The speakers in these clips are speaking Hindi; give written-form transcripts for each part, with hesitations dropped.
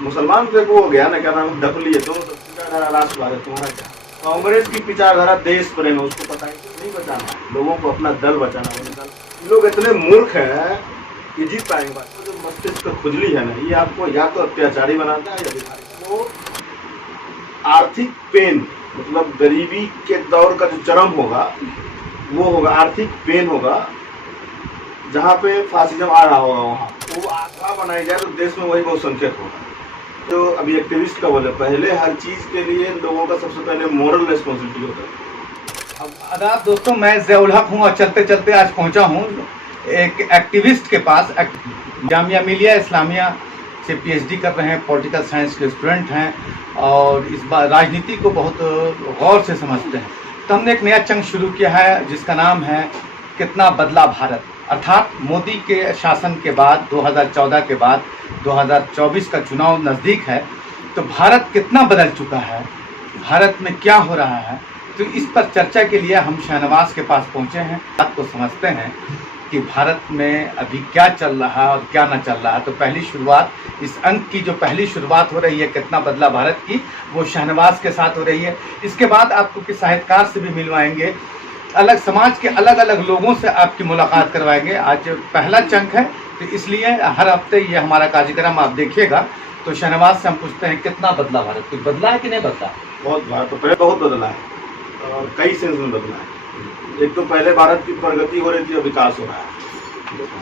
मुसलमान तो एक वो हो गया ना, क्या नाम, डफली है, तो विचारधारा राष्ट्रवाद है, तुम्हारा क्या? कांग्रेस की विचारधारा देश प्रेम है, उसको पता है कि नहीं बचाना, लोगों को अपना दल बचाना है। लोग इतने मूर्ख हैं कि जीत पाएंगे बात। तो जो मस्तिष्क का खुजली है ना, ये आपको या तो अत्याचारी बनाता है या भिखारी। वो आर्थिक पेन, मतलब गरीबी के दौर का जो चरम होगा वो होगा, आर्थिक पेन होगा, जहाँ पे फासिज्म आ रहा होगा वहाँ वो आशा बनाई जाए तो देश में वही बहुसंख्यक होगा। जो अभी एक्टिविस्ट का बोले, पहले हर चीज के लिए लोगों का सबसे पहले मोरल रिस्पॉन्सिबिलिटी होता है। अब आदाब दोस्तों, मैं ज़ियाउल हक हूँ और चलते चलते आज पहुँचा हूँ एक एक्टिविस्ट के पास। जामिया मिलिया इस्लामिया से पीएचडी कर रहे हैं, पॉलिटिकल साइंस के स्टूडेंट हैं और इस बार राजनीति को बहुत गौर से समझते हैं। तो हमने एक नया चंग शुरू किया है जिसका नाम है कितना बदला भारत। अर्थात मोदी के शासन के बाद 2014 के बाद 2024 का चुनाव नज़दीक है, तो भारत कितना बदल चुका है, भारत में क्या हो रहा है। तो इस पर चर्चा के लिए हम शाहनवाज के पास पहुंचे हैं। बात को समझते हैं कि भारत में अभी क्या चल रहा है और क्या ना चल रहा है। तो पहली शुरुआत, इस अंक की जो पहली शुरुआत हो रही है कितना बदला भारत की, वो शाहनवाज के साथ हो रही है। इसके बाद आपको किस साहित्यकार से भी मिलवाएंगे, अलग समाज के अलग अलग लोगों से आपकी मुलाकात करवाएंगे। आज पहला चंक है तो इसलिए हर हफ्ते ये हमारा कार्यक्रम आप देखिएगा। तो शाहनवाज से हम पूछते हैं कितना बदला भारत, कुछ बदला है कि नहीं बदला? बहुत भारत तो पहले बहुत बदला है और कई सेंस में बदला है। एक तो पहले भारत की प्रगति हो रही थी और विकास हो रहा है,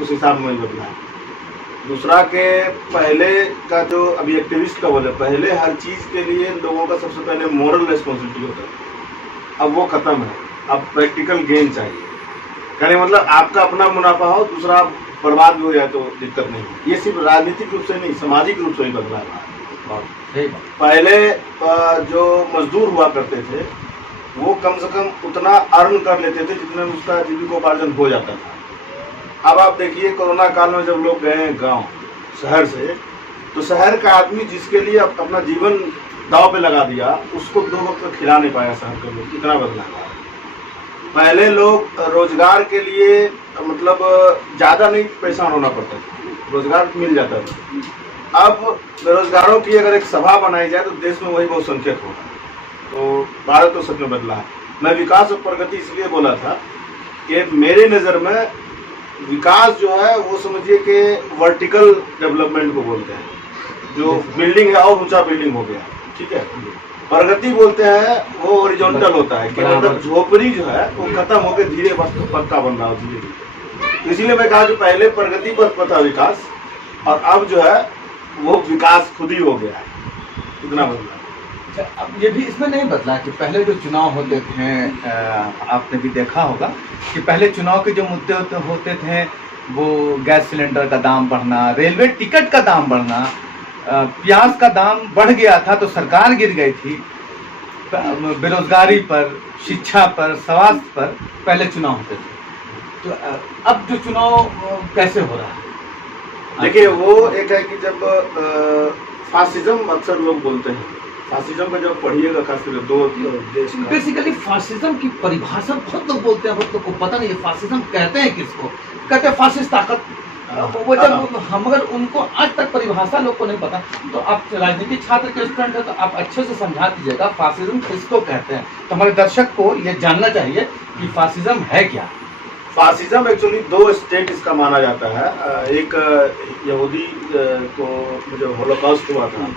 उस हिसाब में बदला है। दूसरा के पहले का जो अभी एक्टिविस्ट का बोले, पहले हर चीज़ के लिए लोगों का सबसे पहले मोरल रिस्पॉन्सिबिलिटी होता है, अब वो खत्म है। अब प्रैक्टिकल गेन चाहिए, कहने मतलब आपका अपना मुनाफा हो, दूसरा बर्बाद भी हो जाए तो दिक्कत नहीं है। ये सिर्फ राजनीतिक रूप से नहीं, सामाजिक रूप से ही बदला है। पहले जो मजदूर हुआ करते थे वो कम से कम उतना अर्न कर लेते थे जितना उसका जीविकोपार्जन हो जाता था। अब आप देखिए कोरोना काल में जब लोग गए गांव शहर से, तो शहर का आदमी जिसके लिए अपना जीवन दांव पे लगा दिया, उसको 2 वक्त खिला नहीं पाया शहर के लोग। कितना बदला है। पहले लोग रोजगार के लिए मतलब ज़्यादा नहीं परेशान होना पड़ता था, रोजगार मिल जाता था। अब बेरोजगारों की अगर एक सभा बनाई जाए तो देश में वही बहुसंख्यक होगा। तो भारत तो सच में बदला है। मैं विकास और प्रगति इसलिए बोला था कि मेरे नज़र में विकास जो है वो समझिए कि वर्टिकल डेवलपमेंट को बोलते हैं, जो बिल्डिंग है और ऊंचा बिल्डिंग हो गया, ठीक है। प्रगति बोलते हैं वो हॉरिजॉन्टल होता है कि मतलब झोपड़ी जो है वो खत्म होकर धीरे पक्का बन रहा है धीरे धीरे। इसीलिए मैं कहा कि पहले प्रगति पर था विकास, और अब जो है वो विकास खुद ही हो गया है। कितना बदला। अब ये भी इसमें नहीं बदला कि पहले जो चुनाव होते थे, आपने भी देखा होगा कि पहले चुनाव के जो मुद्दे होते थे वो गैस सिलेंडर का दाम बढ़ना, रेलवे टिकट का दाम बढ़ना, प्याज का दाम बढ़ गया था तो सरकार गिर गई थी। बेरोजगारी पर, शिक्षा पर, स्वास्थ्य पर पहले चुनाव होते थे। तो अब जो चुनाव कैसे हो रहा है? देखिए वो एक है कि जब फासिज्म अक्सर लोग बोलते हैं, फासिज्म का जब पढ़िएगा खासकर 2 देश का, बेसिकली फासिज्म की परिभाषा बहुत लोग बोलते हैं, बहुत लोग को पता नहीं है फासिज्म कहते हैं किसको, कहते हैं फासिस्ट ताकत। वो जब हम अगर उनको आज तक परिभाषा लोग को नहीं पता, तो आप राजनीति छात्र के स्टूडेंट है तो आप अच्छे से समझा दीजिएगा फासिज्म किसको कहते हैं। तो हमारे दर्शक को ये जानना चाहिए कि फासिज्म है क्या। फासिज्म एक्चुअली 2 स्टेट इसका माना जाता है। एक यहूदी को जो होलोकॉस्ट हुआ था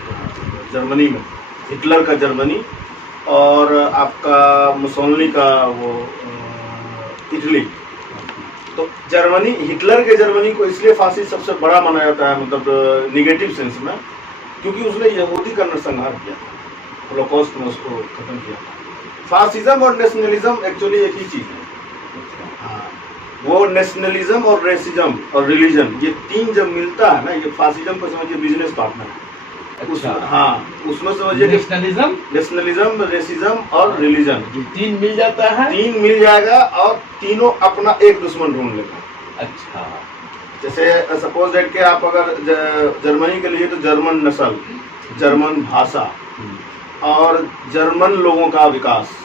जर्मनी में, हिटलर का जर्मनी, और आपका मुसोलिनी का वो इटली। तो जर्मनी, हिटलर के जर्मनी को इसलिए फासिस्ट सबसे बड़ा माना जाता है, मतलब निगेटिव सेंस में, क्योंकि उसने यहूदी का नरसंहार किया था, होलोकॉस्ट में उसको खत्म किया था। फासिज्म और नेशनलिज्म एक्चुअली एक ही चीज़ है। हाँ, वो नेशनलिज्म और रेसिज्म और रिलीजन, ये 3 जब मिलता है ना, ये फासिज्म को समझिए बिजनेस पार्टनर है। अच्छा। हाँ, उसमें समझिए नेशनलिज्म, रेसिज्म और रिलीजन 3 मिल जाता है, 3 मिल जाएगा और तीनों अपना एक दुश्मन ढूंढ लेगा। अच्छा, जैसे सपोज दैट कि आप अगर जर्मनी के लिए तो जर्मन नस्ल, जर्मन भाषा और जर्मन लोगों का विकास।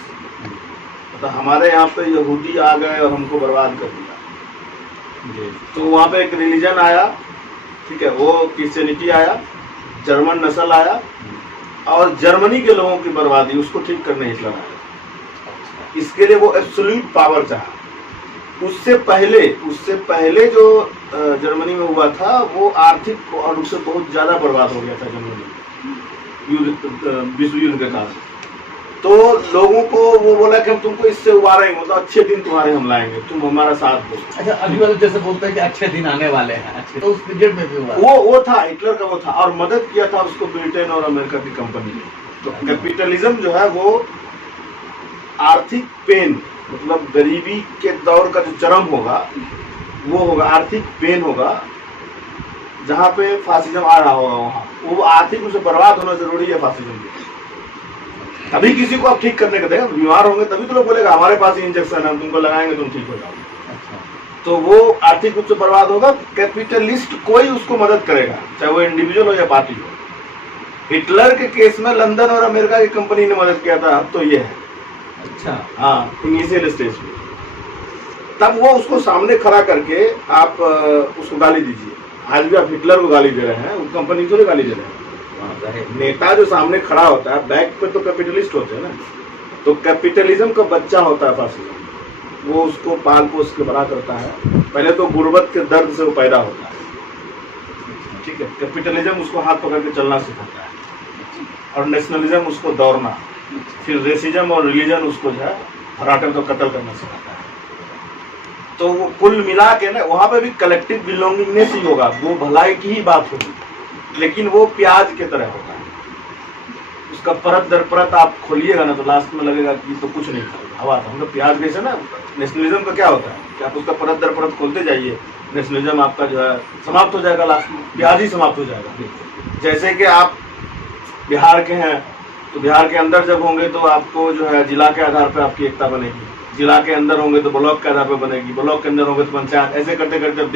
तो हमारे यहाँ पे यहूदी आ गए और हमको बर्बाद कर दिया, तो वहाँ पे एक रिलीजन आया, ठीक है, वो क्रिश्चियनिटी आया, जर्मन नस्ल आया और जर्मनी के लोगों की बर्बादी उसको ठीक करने हिटलर आया। इसके लिए वो एब्सोल्यूट पावर चाहा। उससे पहले जो जर्मनी में हुआ था वो आर्थिक और उससे बहुत ज्यादा बर्बाद हो गया था जर्मनी विश्व युद्ध के कारण। तो लोगों को वो बोला कि हम तुमको इससे उबारेंगे, मतलब अच्छे दिन तुम्हारे हम लाएंगे, तुम हमारा साथ दो। अच्छा, अभी वाले जैसे बोलते हैं कि अच्छे दिन आने वाले हैं, अच्छे तो उस पीरियड में भी हुआ वो था हिटलर का, वो था। और मदद किया था उसको ब्रिटेन और अमेरिका की कंपनी ने। तो कैपिटलिज्म जो है वो आर्थिक पेन, मतलब गरीबी के दौर का जो चरम होगा वो होगा, आर्थिक पेन होगा, जहाँ पे फासिज्म आ रहा होगा वहाँ वो आर्थिक रूप से बर्बाद होना जरूरी है फासिज्म के। तभी किसी को आप ठीक करने का देगा, बीमार होंगे तभी तो लोग बोलेगा हमारे पास ही इंजेक्शन है, हम तुमको लगाएंगे तुम ठीक हो जाओगे। तो वो आर्थिक रूप से बर्बाद होगा। कैपिटलिस्ट कोई उसको मदद करेगा, चाहे वो इंडिविजुअल हो या पार्टी हो। हिटलर के केस में लंदन और अमेरिका की कंपनी ने मदद किया था, अब तो ये है। अच्छा, हाँ, इनिशियल स्टेज में तब वो उसको सामने खड़ा करके आप उसको गाली दीजिए। आज भी आप हिटलर को गाली दे रहे हैं, उस कंपनी को गाली दे रहे हैं। नेता जो सामने खड़ा होता है बैक पे तो कैपिटलिस्ट होते हैं ना, तो कैपिटलिज्म का बच्चा होता है फासिज्म। वो उसको पाल पोस के बड़ा करता है। पहले तो गुर्बत के दर्द से वो पैदा होता है, ठीक है। कैपिटलिज्म उसको हाथ पकड़ के चलना सिखाता है और नेशनलिज्म उसको दौड़ना, फिर रेसिज्म और रिलीजन उसको जो है फराटे में तो कत्ल करना सिखाता है। तो वो कुल मिला के ना वहां पे भी कलेक्टिव बिलोंगिंगनेस ही होगा, वो भलाई की ही बात होगी, लेकिन वो प्याज के तरह होगा। उसका परत दर परत आप खोलिएगा ना तो लास्ट में लगेगा कि तो कुछ नहीं खाएगा, हवा था। मतलब प्याज कैसे ना, नेशनलिज्म का क्या होता है कि आप उसका परत दर परत खोलते जाइए, नेशनलिज्म आपका जो है समाप्त हो जाएगा, लास्ट में प्याज ही समाप्त हो जाएगा। जैसे कि आप बिहार के हैं तो बिहार के अंदर जब होंगे तो आपको जो है जिला के आधार पर आपकी एकता बनेगी, जिला के अंदर होंगे तो ब्लॉक के आधार पर बनेगी, ब्लॉक के अंदर होंगे तो पंचायत, ऐसे करते करते जब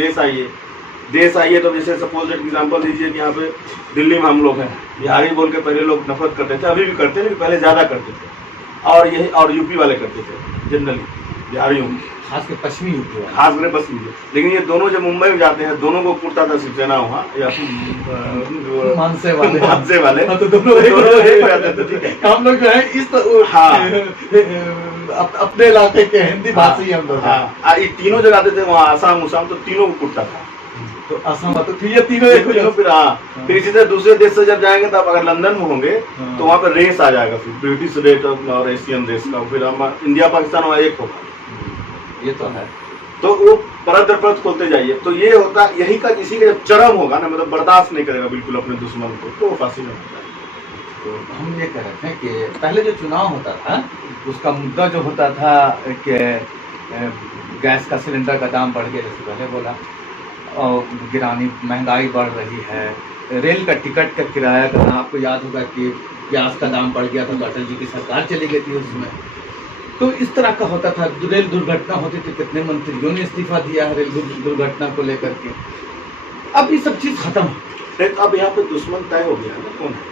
देश आइए तो जैसे सपोज एग्जांपल दीजिए कि यहाँ पे दिल्ली में हम लोग हैं, बिहारी बोल के पहले लोग नफरत करते थे, अभी भी करते हैं लेकिन पहले ज़्यादा करते थे। और यही और यूपी वाले करते थे जनरली, बिहारियों खास कर पश्चिमी यूपी, खास कर पश्चिमी। लेकिन ये दोनों जब मुंबई में जाते हैं, दोनों को कुर्ता था शिवसेना वहाँ या मानसे वाले हाँ, तो दोनों एक हो जाते थे, ठीक है। हम लोग जो है इस अपने इलाके के हिंदी भाषी हम लोग। हाँ, ये तीनों जगह आते थे वहाँ, आसाम उसाम, तो तीनों को कुर्ता था। तो असम तो फिर ये तीनों एक हो जाते। फिर हाँ, फिर इसी तरह दूसरे देश से जब जाएंगे तब अगर लंदन में होंगे तो वहाँ पे रेस आ जाएगा, फिर ब्रिटिश रेस और एशियन रेस का, फिर हम इंडिया पाकिस्तान वहाँ एक होगा। ये तो है। तो वो परत दर परत खोलते जाइए, तो ये होता यही का, इसी का जब चरम होगा ना, मतलब बर्दाश्त नहीं करेगा बिल्कुल अपने दुश्मन को, तो वो फांसी में होता है। तो हम ये कह रहे थे कि पहले जो चुनाव होता था उसका मुद्दा जो होता था कि गैस का सिलेंडर का दाम बढ़ गया, जैसे पहले बोला, और गिरानी महंगाई बढ़ रही है, रेल का टिकट का किराया का, आपको याद होगा कि गैस का दाम बढ़ गया था तो अटल जी की सरकार चली गई थी उसमें। तो इस तरह का होता था, रेल दुर्घटना होती थी, कितने मंत्रियों ने इस्तीफा दिया है रेल दुर्घटना को लेकर के। अब ये सब चीज़ खत्म है, अब यहाँ पे दुश्मन तय हो गया ना, कौन है?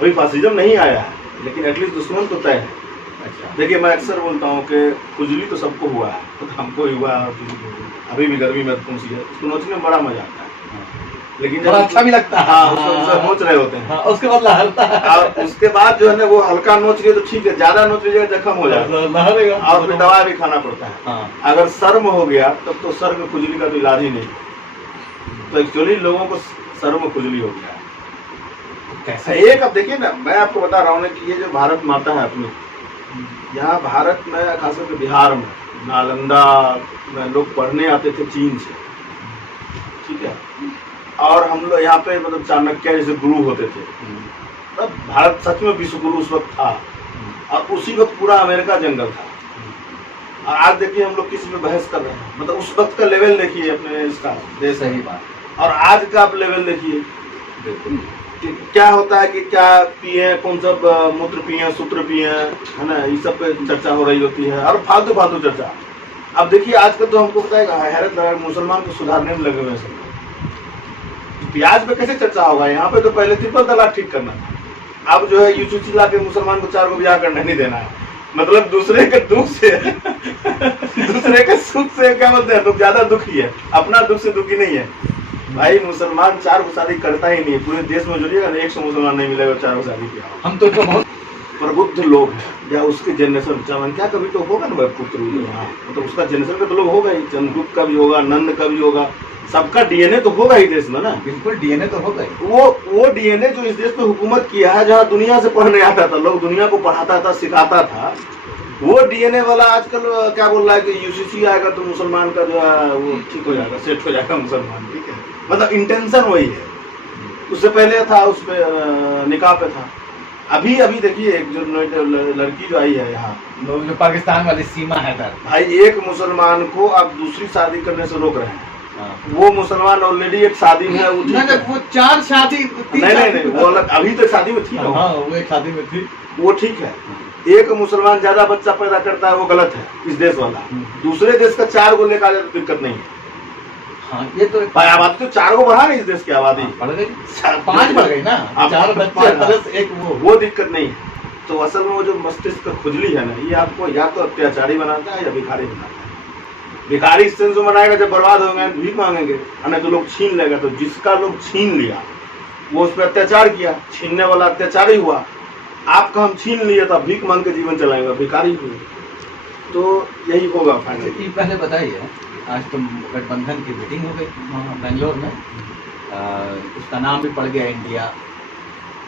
अभी फासिज्म नहीं आया है लेकिन एटलीस्ट दुश्मन तो तय है। अच्छा, देखिए मैं अक्सर बोलता हूँ कि खुजली तो सबको हुआ है, तो हमको ही हुआ है, अभी भी गर्मी में तुमसी है, उसको नोचने में बड़ा मजा आता है, लेकिन बड़ा अच्छा भी लगता है। हाँ, उसको नोच रहे होते हैं, उसके बाद लहरता है, और उसके बाद जो है ना वो हल्का नोच लिए तो ठीक है, ज्यादा नोच लीजिएगा जख्म हो जाएगा और फिर दवा भी खाना पड़ता है। अगर सर्म हो गया तब तो सर में खुजली का तो इलाज ही नहीं। तो एक्चुअली लोगों को सर में खुजली हो गया है। एक अब देखिए ना, मैं आपको बता रहा हूँ ना कि ये जो भारत माता है अपनी, यहाँ भारत में खासकर बिहार में नालंदा में लोग पढ़ने आते थे चीन से, ठीक है, और हम लोग यहाँ पे मतलब चाणक्य जैसे गुरु होते थे, तब भारत सच में विश्व गुरु उस वक्त था, और उसी वक्त पूरा अमेरिका जंगल था। और आज देखिए हम लोग किसी पे बहस कर रहे हैं, मतलब उस वक्त का लेवल देखिए अपने इसका देश, सही बात, और आज का आप लेवल देखिए क्या होता है कि क्या पिए, कौन सा मूत्र पिए, सूत्र पिए, है ना, ये सब पे चर्चा हो रही होती है, और फालतू फालतू चर्चा। अब देखिए आजकल तो हमको पता है हैरत लगा, मुसलमान को सुधारने में लगे हुए सब। प्याज पे कैसे चर्चा होगा? यहाँ पे तो पहले ट्रिपल तलाक ठीक करना था, अब जो है यूसुची ला के मुसलमान को 4 को ब्याह करने नहीं देना है। मतलब दूसरे के दुख से दूसरे के सुख से क्या बोलते हैं, तो ज्यादा दुखी है, अपना दुख से दुखी नहीं है। भाई मुसलमान 4 को शादी करता ही नहीं है। पूरे देश में जोड़िएगा 100 मुसलमान नहीं मिलेगा 4 को शादी किया। हम तो इसको बहुत प्रबुद्ध लोग हैं या उसके जनरेशन चावन क्या कभी तो होगा ना पुत्र यहाँ, तो उसका जनरेशन का तो लोग होगा ही। चंद्रगुप्त का भी होगा, नंद का भी होगा, सबका डीएनए तो होगा ही देश में ना। बिल्कुल डीएनए तो होगा ही। वो डीएनए जो इस देश पे हुकूमत किया है, जहाँ दुनिया से पढ़ने आता था, लोग दुनिया को पढ़ाता था, सिखाता था, वो डीएनए वाला आजकल क्या बोल रहा है कि यूसीसी आएगा तो मुसलमान का जो है वो ठीक हो जाएगा, सेट हो जाएगा मुसलमान। ठीक है, मतलब इंटेंशन वही है। उससे पहले था उस पे निकाह पे था। अभी देखिए एक जो लड़की जो आई है यहाँ, जो पाकिस्तान वाली सीमा है दर भाई, एक मुसलमान को आप दूसरी शादी करने से रोक रहे हैं। वो मुसलमान ऑलरेडी एक शादी में है, वो 4 शादी नहीं वो अलग, अभी तो शादी में थी ना। हाँ, वो एक शादी में थी, वो ठीक है। एक मुसलमान ज्यादा बच्चा पैदा करता है वो गलत है इस देश वाला। दूसरे देश का 4 को लेकर तो दिक्कत नहीं है। हाँ, ये तो आबादी तो 4 को बढ़ा नहीं, इस देश की आबादी बढ़ गई, 5 बढ़ गई ना, 4 बच्चे एक वो दिक्कत नहीं है। तो असल में वो जो मस्तिष्क का खुजली है ना, ये आपको या तो अत्याचारी बनाता है या भिखारी बनाता है। भिखारी इस सेंस में बनाएगा जब बर्बाद होंगे भीख मांगेंगे, नहीं तो लोग छीन लेगा। तो जिसका लोग छीन लिया वो उस पर अत्याचार किया, छीनने वाला अत्याचारी हुआ। आपका हम छीन लिए तो भीख मांग के जीवन चलाएगा, भिखारी हुए। तो यही होगा फाइनली। पहले बताइए, आज तो गठबंधन की मीटिंग हो गई वहाँ बेंगलोर में, उसका नाम भी पड़ गया इंडिया,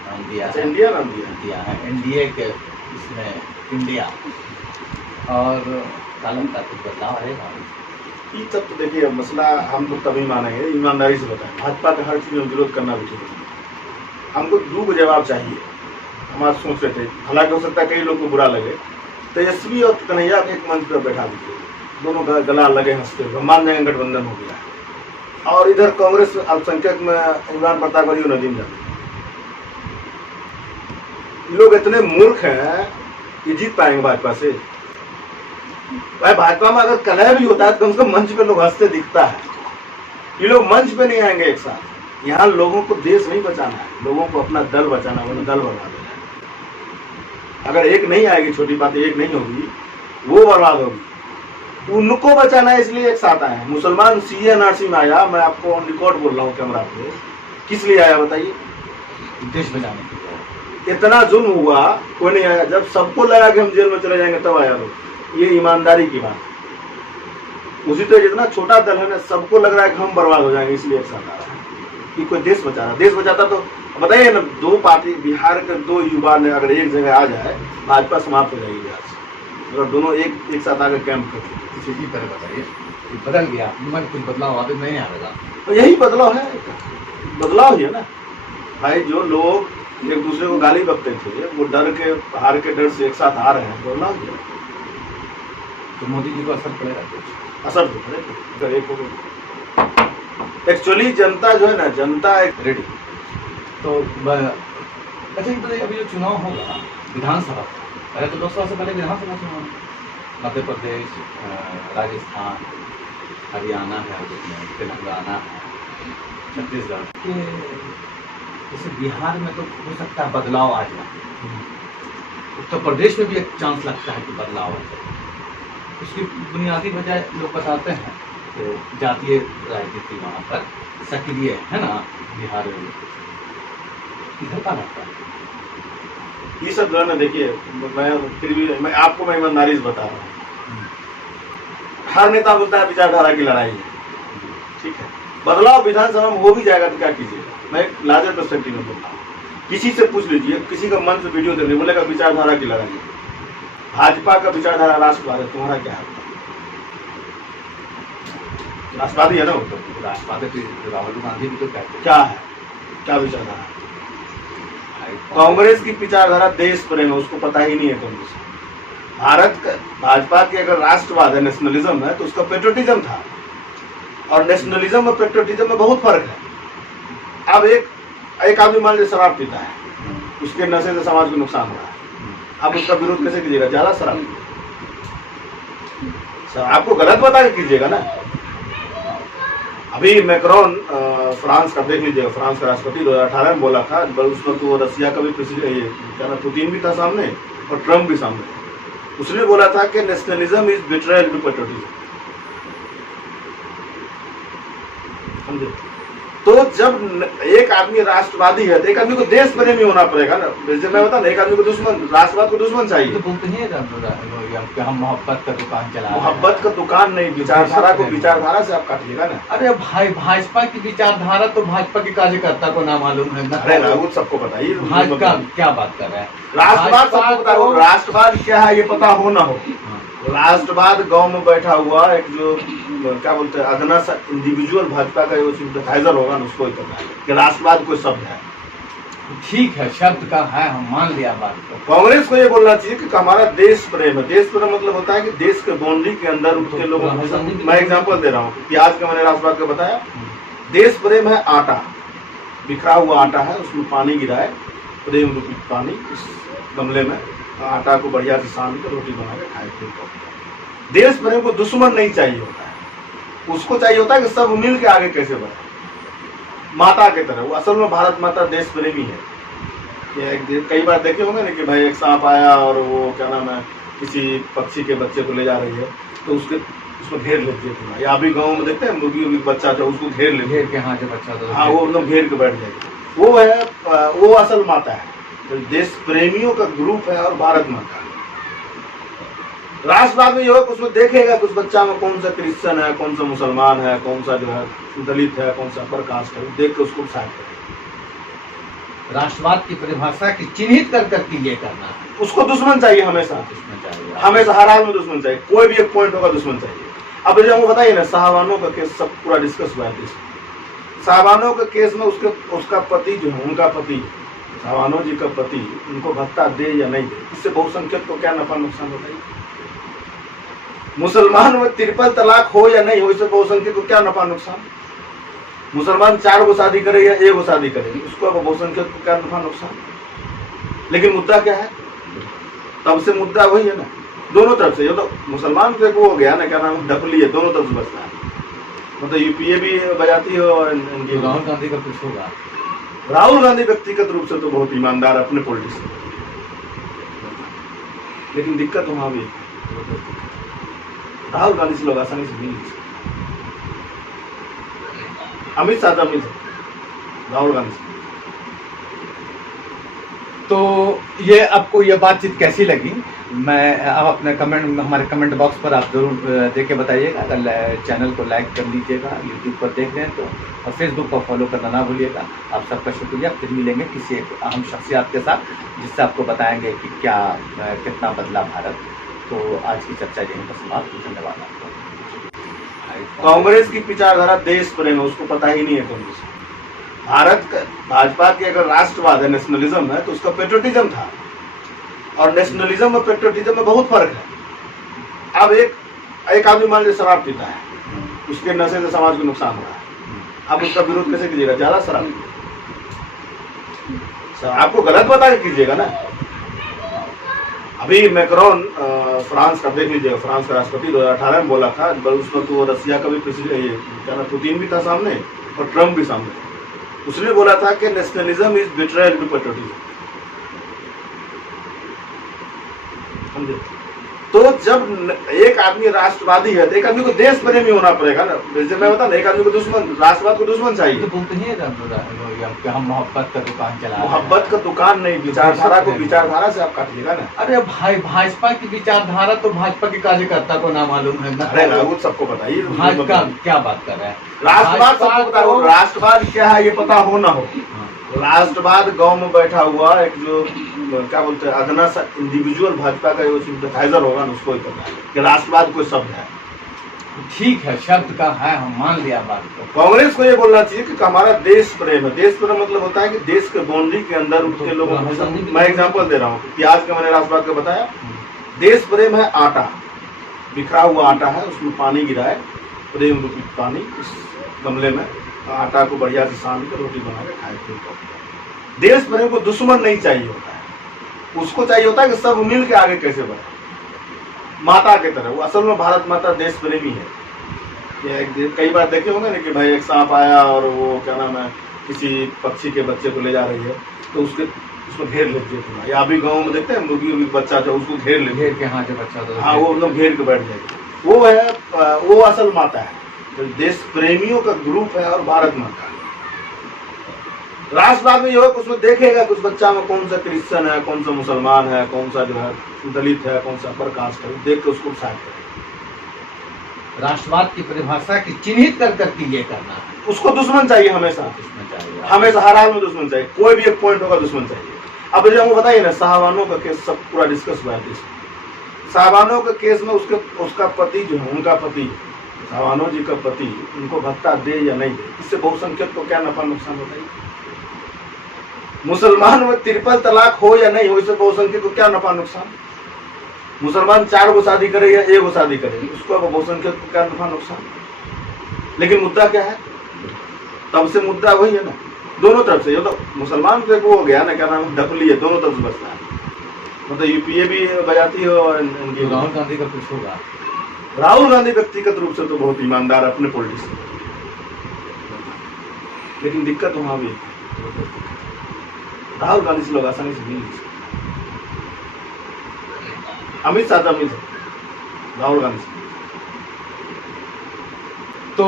नाम दिया है, इंडिया नाम दिया है, एनडीए के इसमें इंडिया, और कालम का कुछ बदलाव आएगा। ये सब तो देखिए मसला हम लोग तभी मानेंगे, ईमानदारी से बताएं। भाजपा का हर चीज में विरोध करना भी ठीक नहीं। हमको 2 को जवाब चाहिए। हम आज सोच रहे थे, हालांकि हो सकता है कई लोग को बुरा लगे, तेजस्वी और कन्हैया को एक मंच पर बैठा दीजिए, दोनों का गला लगे हंसते हुए, मान जाएंगे गठबंधन हो गया। और इधर कांग्रेस अल्पसंख्यक में इमरान प्रताप और नदीम जाते, लोग इतने मूर्ख हैं कि जीत पाएंगे भाजपा से। भाई भाजपा में अगर कलह भी होता है तो कम से कम मंच पे लोग हंसते दिखता है। ये लोग मंच पे नहीं आएंगे एक साथ। यहाँ लोगों को देश नहीं बचाना है, लोगों को अपना दल बचाना, वरना दल बर्बाद हो जाएगा। अगर एक नहीं आएगी, छोटी बात एक नहीं होगी, वो बर्बाद होगी। उनको बचाना है, इसलिए एक साथ आए हैं। मुसलमान सीए एनआरसी में आया, मैं आपको ऑन रिकॉर्ड बोल रहा हूँ कैमरा पे, किस लिए आया बताइए? देश बचाने के लिए। इतना जुल्म हुआ, कोई नहीं आया। जब सबको लगा कि हम जेल में चले जाएंगे तब आया लोग। ये ईमानदारी की बात। उसी तरह जितना छोटा दल है ना, सबको लग रहा है कि हम बर्बाद हो जाएंगे, इसलिए एक साथ आ रहा है कि कोई देश बचा रहा। देश बचाता तो बताइए ना, 2 पार्टी, बिहार के 2 युवा ने अगर एक जगह आ जाए, भाजपा समाप्त हो जाएगी बिहार से। अगर दोनों एक साथ आकर कैंप करते, किसी तरह बताइए, बदल गया, मन कुछ बदलाव आगे नहीं आएगा। तो यही बदलाव है, बदलाव ही है ना भाई। जो लोग एक दूसरे को गाली बकते थे, वो डर के, हार के डर से एक साथ आ रहे हैं, बदलाव ही है। तो मोदी जी को असर पड़ेगा, असर तो पड़ेगा अगर एक हो गया। एक्चुअली जनता जो है ना, जनता एक रेडी। तो अच्छा, ये अभी जो चुनाव होगा विधानसभा, पहले तो लोकसभा से पहले विधानसभा चुनाव, मध्य प्रदेश, राजस्थान, हरियाणा है, तेलंगाना है, छत्तीसगढ़ के, जैसे बिहार में तो हो सकता है बदलाव आ जाए। उत्तर प्रदेश में भी एक चांस लगता है कि बदलाव आ जाए। उसकी बुनियादी वजह लोग बताते हैं कि जातीय राजनीति वहाँ पर सक्रिय है ना, बिहार में इधर का लगता है। ये सब जो है ना, देखिए मैं आपको ईमानदारी से बता रहा हूँ। हर नेता बोलता है विचारधारा की लड़ाई है, ठीक है। बदलाव विधानसभा में हो भी जाएगा तो क्या कीजिएगा? मैं एक लार्जर पर्सपेक्टिव में बोल रहा हूँ। किसी से पूछ लीजिए, किसी का मन से वीडियो देख रहे, बोलेगा विचारधारा की लड़ाई है। भाजपा का विचारधारा राष्ट्रवाद है, तुम्हारा क्या है? राष्ट्रवादी है ना, तो राष्ट्रवादी राहुल गांधी भी तो कहते हैं। क्या है, क्या विचारधारा? कांग्रेस की विचारधारा देश प्रेम है, उसको पता ही नहीं है कांग्रेस। भारत का भाजपा की अगर राष्ट्रवाद है, नेशनलिज्म है, तो उसका पेट्रियोटिज्म था। और नेशनलिज्म और पेट्रियोटिज्म में बहुत फर्क है। अब एक आदमी मान लीजिए शराब पीता है, उसके नशे से समाज को नुकसान हो रहा है, आप उसका विरोध कैसे कीजिएगा? ज्यादा शराब आपको गलत बता के कीजिएगा ना। अभी मैक्रोन फ्रांस का देख लीजिएगा, फ्रांस का राष्ट्रपति 2018 में बोला था, उस वक्त वो रसिया का भी प्रेसिडेंट, क्या ना, पुतिन भी था सामने और ट्रम्प भी सामने। उसने बोला था कि nationalism is betrayal to patriotism. समझे? तो जब एक आदमी राष्ट्रवादी है तो एक आदमी को देश प्रेमी होना पड़ेगा ना। जैसे मैं बता ना, एक आदमी को दुश्मन, राष्ट्रवाद को दुश्मन चाहिए। तो बोलते नहीं है कि हम मोहब्बत का दुकान चला रहे हैं। मोहब्बत का दुकान नहीं, विचारधारा को विचारधारा से आप काटिएगा ना। अरे भाई, भाजपा की विचारधारा तो भाजपा के कार्यकर्ता को ना मालूम है अरे ना, वो सबको बताइए। भाजपा क्या बात कर रहा है? राष्ट्रवाद सबको पता हो, राष्ट्रवाद क्या है ये पता हो ना हो। राष्ट्रवाद गांव में बैठा हुआ एक जो क्या बोलते हैं अदना सा इंडिविजुअल भाजपा का जो सिंपैथाइजर होगा ना, उसको ही पता है कि राष्ट्रवाद कोई शब्द है। ठीक है, शब्द का है, हम मान लिया बात को। कांग्रेस को ये बोलना चाहिए कि हमारा देश प्रेम है। देश प्रेम मतलब होता है कि देश के बाउंड्री के अंदर उनके लोगों को, मैं एग्जांपल दे रहा हूँ, प्याज का मैंने राष्ट्रवाद का बताया। देश प्रेम है आटा, बिखरा हुआ आटा है, उसमें पानी गिराए, प्रेम रूपी पानी उस गमले में, आटा को बढ़िया से सान कर रोटी बना के खाए। देश प्रेम को दुश्मन नहीं चाहिए होता है, उसको चाहिए होता है कि सब मिल के आगे कैसे बढ़े, माता की तरह। वो असल में भारत माता देश प्रेमी है। कई बार देखे होंगे ना कि भाई एक सांप आया और वो क्या नाम है किसी पक्षी के बच्चे को ले जा रही है, तो उसको घेर लेती है पूरा। या अभी गाँव में देखते हैं मुर्गी उर्गी बच्चा था, उसको घेर लेती है, घेर के हाँ जो बच्चा तो हाँ वो एकदम घेर के बैठ जाएगी। वो है, वो असल माता है। तो देश प्रेमियों का ग्रुप है और भारत माता। राष्ट्रवाद में ये हो, उसमें देखेगा कि उस बच्चा में कौन सा क्रिश्चियन है, कौन सा मुसलमान है, कौन सा जो है दलित है, कौन सा अपर कास्ट है, देख के उसको साथ करेगा। राष्ट्रवाद की परिभाषा की चिन्हित कर करके ये करना है। उसको दुश्मन चाहिए हमेशा, दुश्मन चाहिए, हमेशा हर हाल में दुश्मन चाहिए। कोई भी एक पॉइंट होगा दुश्मन चाहिए। अब जब वो बताइए ना, साहबानों का केस सब पूरा डिस्कस हुआ है। साहबानों के केस में उसका पति जो है, उनका पति साहबानों जी का पति उनको भत्ता दे या नहीं दे, इससे बहुसंख्यक को क्या नफा नुकसान होता है? मुसलमान में ट्रिपल तलाक हो या नहीं हो, इससे बहुसंख्यक को क्या नफा नुकसान? मुसलमान 4 गो शादी करे या 1 गो शादी करे, उसको बहुसंख्यक को क्या नफा नुकसान? लेकिन मुद्दा क्या है? तब से मुद्दा वही है ना, दोनों तरफ से। ये तो मुसलमान से वो हो गया ना, क्या नाम है, डफली है, दोनों तरफ से बचता है। मतलब यूपीए भी बजाती है और राहुल गांधी का कुछ होगा। राहुल गांधी व्यक्तिगत रूप से तो बहुत ईमानदार अपने पॉलिटिक्स में, लेकिन दिक्कत वहां भी है, राहुल गांधी से लोग आसानी से मिल नहीं सकते। अमित शाह से राहुल गांधी से। तो ये आपको ये बातचीत कैसी लगी? मैं आप अपने कमेंट, हमारे कमेंट बॉक्स पर आप जरूर देख के बताइएगा। अगर चैनल को लाइक कर लीजिएगा, यूट्यूब पर देख रहे हैं तो, और फेसबुक पर फॉलो करना ना भूलिएगा। आप सबका शुक्रिया। फिर मिलेंगे किसी एक अहम शख्सियत के साथ, जिससे आपको बताएंगे कि क्या कितना बदला भारत। तो आज की चर्चा यहीं पर समाप्त। धन्यवाद आपको। कांग्रेस की विचारधारा देश प्रेम है, उसको पता ही नहीं है कांग्रेस। भारत का भाजपा की अगर राष्ट्रवाद है, नेशनलिज्म है, तो उसका पेट्रोटिज्म था। और नेशनलिज्म और पेट्रोटिज्म में बहुत फर्क है। अब एक आदमी मान लीजिए शराब पीता है, उसके नशे से समाज को नुकसान हो रहा है, अब उसका विरोध कैसे कीजिएगा? ज्यादा शराब आपको गलत बता के कीजिएगा ना। अभी मैक्रोन फ्रांस का देख लीजिएगा, फ्रांस का राष्ट्रपति 2018 में बोला था, उसमें तो रसिया का भी प्रेसिडेंट क्या ना पुतिन भी था सामने और ट्रम्प भी सामने। उसने बोला था कि nationalism is betrayal to patriotism. समझे? तो जब एक आदमी राष्ट्रवादी है तो एक आदमी को देश प्रेमी होना पड़ेगा ना। जैसे मैं बता ना, एक आदमी को दुश्मन, राष्ट्रवाद को दुश्मन चाहिए। तो बोलते नहीं है कि हम मोहब्बत का दुकान चला रहे हैं। मोहब्बत का दुकान नहीं, विचारधारा को विचारधारा से आप काटिएगा ना। अरे भाई, भाजपा की विचारधारा तो भाजपा के कार्यकर्ता को ना मालूम है। अरे ना, वो सबको बताइए। भाजपा क्या बात कर रहा है? राष्ट्रवाद सबको पता हो, राष्ट्रवाद क्या है ये पता हो ना हो। राष्ट्रवाद गांव में बैठा हुआ एक जो क्या बोलते हैं अदना सा इंडिविजुअल भाजपा का जो सिंपैथाइजर होगा ना, उसको ही पता है कि राष्ट्रवाद कोई शब्द है। ठीक है, शब्द का है, हम मान लिया बात को। कांग्रेस को ये बोलना चाहिए कि हमारा देश प्रेम है। देश प्रेम मतलब होता है कि देश के बाउंड्री के अंदर उनके लोगों को, मैं एग्जांपल दे रहा हूँ, प्याज का मैंने राष्ट्रवाद का बताया। देश प्रेम है आटा, बिखरा हुआ आटा है, उसमें पानी गिराए, प्रेम रूपी पानी उस गमले में, आटा को बढ़िया से सान कर रोटी बना के खाए। देश प्रेम को दुश्मन नहीं चाहिए होता है, उसको चाहिए होता है कि सब मिल के आगे कैसे बढ़े, माता की तरह। वो असल में भारत माता देश प्रेमी है। कई बार देखे होंगे ना कि भाई एक सांप आया और वो क्या नाम है किसी पक्षी के बच्चे को ले जा रही है, तो उसको घेर लेती है पूरा। या अभी गाँव में देखते हैं मुर्गी उर्गी बच्चा था, उसको घेर लेती है, घेर के हाँ जो बच्चा तो हाँ वो एकदम घेर के बैठ जाएगी। वो है, वो असल माता है। तो देश प्रेमियों का ग्रुप है और भारत माता। राष्ट्रवाद में ये हो कि उसमें देखेगा कि उस बच्चा में कौन सा क्रिश्चियन है, कौन सा मुसलमान है, कौन सा जो है दलित है, कौन सा अपर कास्ट है, देख के उसको साइड करेगा। राष्ट्रवाद की परिभाषा की चिन्हित कर करके ये करना है, उसको दुश्मन चाहिए हमेशा, इसमें चाहिए हमेशा हर हाल में दुश्मन चाहिए, कोई भी एक पॉइंट होगा दुश्मन चाहिए। अब जब हमको बताइए ना, साहबानों का केस सब पूरा डिस्कस हुआ है देश में। साहबानों के केस में उसका पति जो है, उनका पति साहबानों जी का पति उनको भत्ता दे या नहीं दे, इससे बहुसंख्यक को क्या नफा नुकसान बताइए। मुसलमान में ट्रिपल तलाक हो या नहीं हो, इससे बहुसंख्यक को क्या नफा नुकसान। मुसलमान 4 गो शादी करे या 1 गो शादी करे, उसको बहुसंख्यक को क्या नफा नुकसान। लेकिन मुद्दा क्या है, तब से मुद्दा वही है ना, दोनों तरफ से। ये तो मुसलमान से वो हो गया ना, क्या नाम है, डफली है, दोनों तरफ से बचता है। मतलब यूपीए भी बजाती है और राहुल गांधी का कुछ होगा। राहुल गांधी व्यक्तिगत रूप से तो बहुत ईमानदार अपने पॉलिटिशियन, लेकिन दिक्कत वहां भी है, राहुल गांधी से लोग आसानी से मिल नहीं सकते। अमित शाह तो मिल सकते, राहुल गांधी से। तो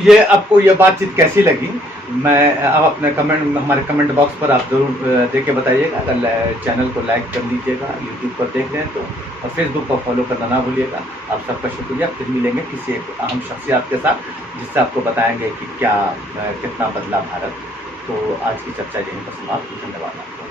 ये आपको ये बातचीत कैसी लगी, मैं आप अपने कमेंट, हमारे कमेंट बॉक्स पर आप जरूर दे के बताइएगा। अगर चैनल को लाइक कर लीजिएगा, यूट्यूब पर देख रहे हैं तो, और फेसबुक पर फॉलो करना ना भूलिएगा। आप सबका शुक्रिया। फिर मिलेंगे किसी एक अहम शख्सियत के साथ, जिससे आपको बताएंगे कि क्या कितना बदला भारत। तो आज की चर्चा यहीं पर समाप्त। धन्यवाद आपको।